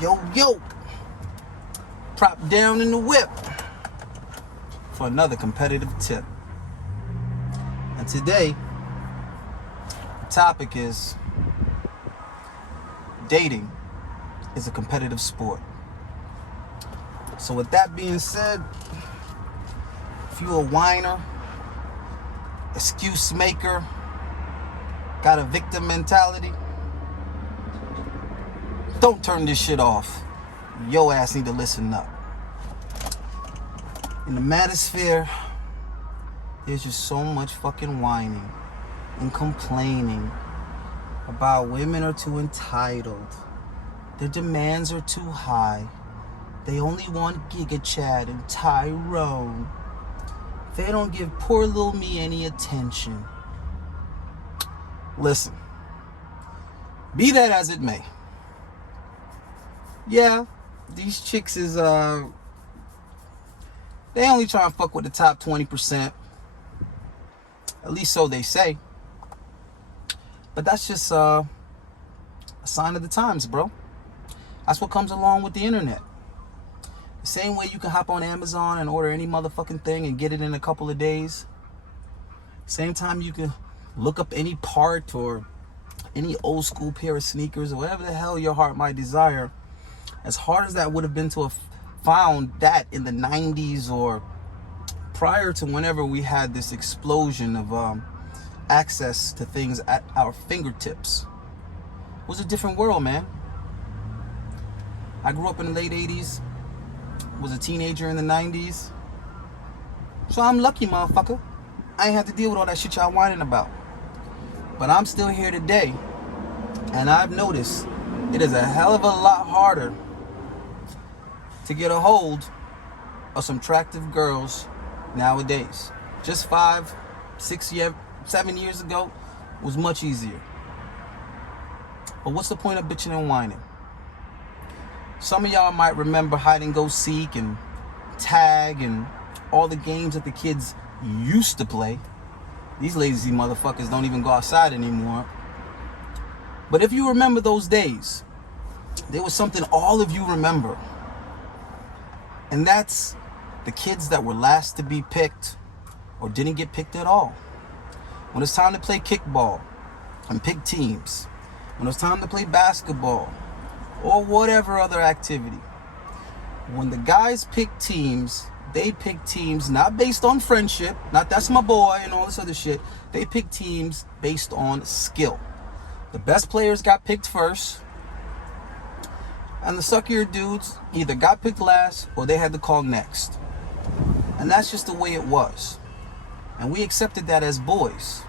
Yo, prop down in the whip for another competitive tip. And today, the topic is dating is a competitive sport. So with that being said, if you're a whiner, excuse maker, got a victim mentality, don't turn this shit off. Your ass need to listen up. In the manosphere, there's just so much fucking whining and complaining about women are too entitled. Their demands are too high. They only want Giga Chad and Tyrone. They don't give poor little me any attention. Listen, be that as it may. Yeah, these chicks is, they only try and fuck with the top 20%. At least so they say. But that's just a sign of the times, bro. That's what comes along with the internet. The same way you can hop on Amazon and order any motherfucking thing and get it in a couple of days. Same time you can look up any part or any old school pair of sneakers or whatever the hell your heart might desire. As hard as that would have been to have found that in the 90s or prior to whenever we had this explosion of access to things at our fingertips, it was a different world, man. I grew up in the late 80s, was a teenager in the 90s. So I'm lucky, motherfucker. I ain't have to deal with all that shit y'all whining about. But I'm still here today, and I've noticed it is a hell of a lot harder to get a hold of some attractive girls nowadays. Just 5, 6 years, 7 years ago was much easier. But what's the point of bitching and whining? Some of y'all might remember hide and go seek and tag and all the games that the kids used to play. These lazy motherfuckers don't even go outside anymore. But if you remember those days, there was something all of you remember. And that's the kids that were last to be picked or didn't get picked at all. When it's time to play kickball and pick teams, when it's time to play basketball or whatever other activity, when the guys pick teams, they pick teams not based on friendship, not that's my boy and all this other shit. They pick teams based on skill. The best players got picked first, and the suckier dudes either got picked last or they had to call next. And that's just the way it was. And we accepted that as boys.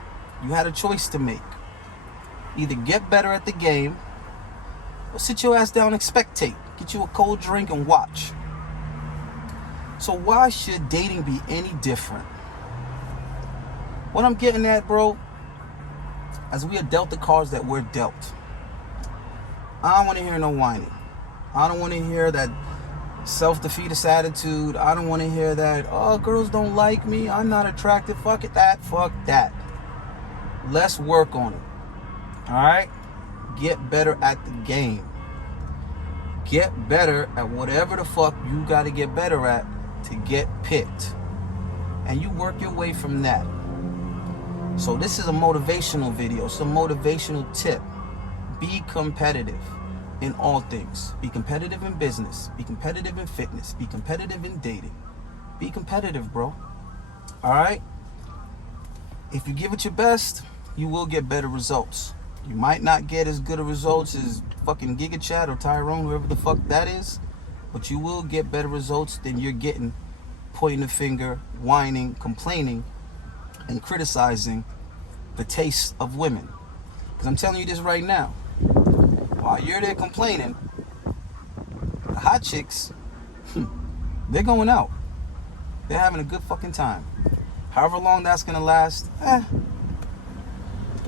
You had a choice to make. Either get better at the game or sit your ass down and spectate. Get you a cold drink and watch. So why should dating be any different? What I'm getting at, bro, as we are dealt the cards that we're dealt, I don't want to hear no whining. I don't want to hear that self-defeatist attitude. I don't want to hear that, oh, girls don't like me, I'm not attractive, fuck that. Let's work on it. Alright? Get better at the game. Get better at whatever the fuck you got to get better at to get picked. And you work your way from that. So this is a motivational video. It's a motivational tip. Be competitive in all things. Be competitive in business. Be competitive in fitness. Be competitive in dating. Be competitive, bro. Alright? If you give it your best, you will get better results. You might not get as good of results as fucking Giga Chad or Tyrone, whoever the fuck that is, but you will get better results than you're getting pointing the finger, whining, complaining, and criticizing the taste of women. Because I'm telling you this right now. While you're there complaining, the hot chicks, they're going out. They're having a good fucking time. However long that's gonna last,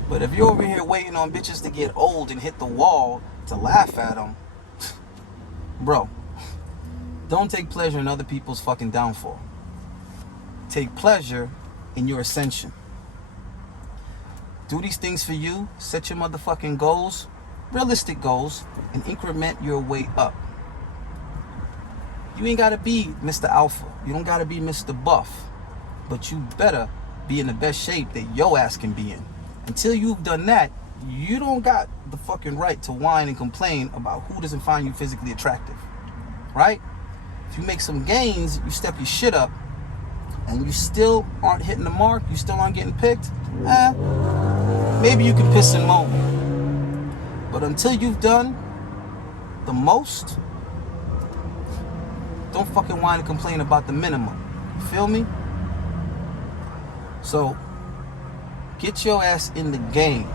But if you're over here waiting on bitches to get old and hit the wall to laugh at them, bro, don't take pleasure in other people's fucking downfall. Take pleasure in your ascension. Do these things for you. Set your motherfucking goals, realistic goals, and increment your way up. You ain't gotta be Mr. Alpha. You don't gotta be Mr. Buff. But you better be in the best shape that your ass can be in. Until you've done that, you don't got the fucking right to whine and complain about who doesn't find you physically attractive. Right? If you make some gains, you step your shit up, and you still aren't hitting the mark, you still aren't getting picked, maybe you can piss and moan. But until you've done the most, don't fucking whine and complain about the minimum. You feel me? So, get your ass in the game.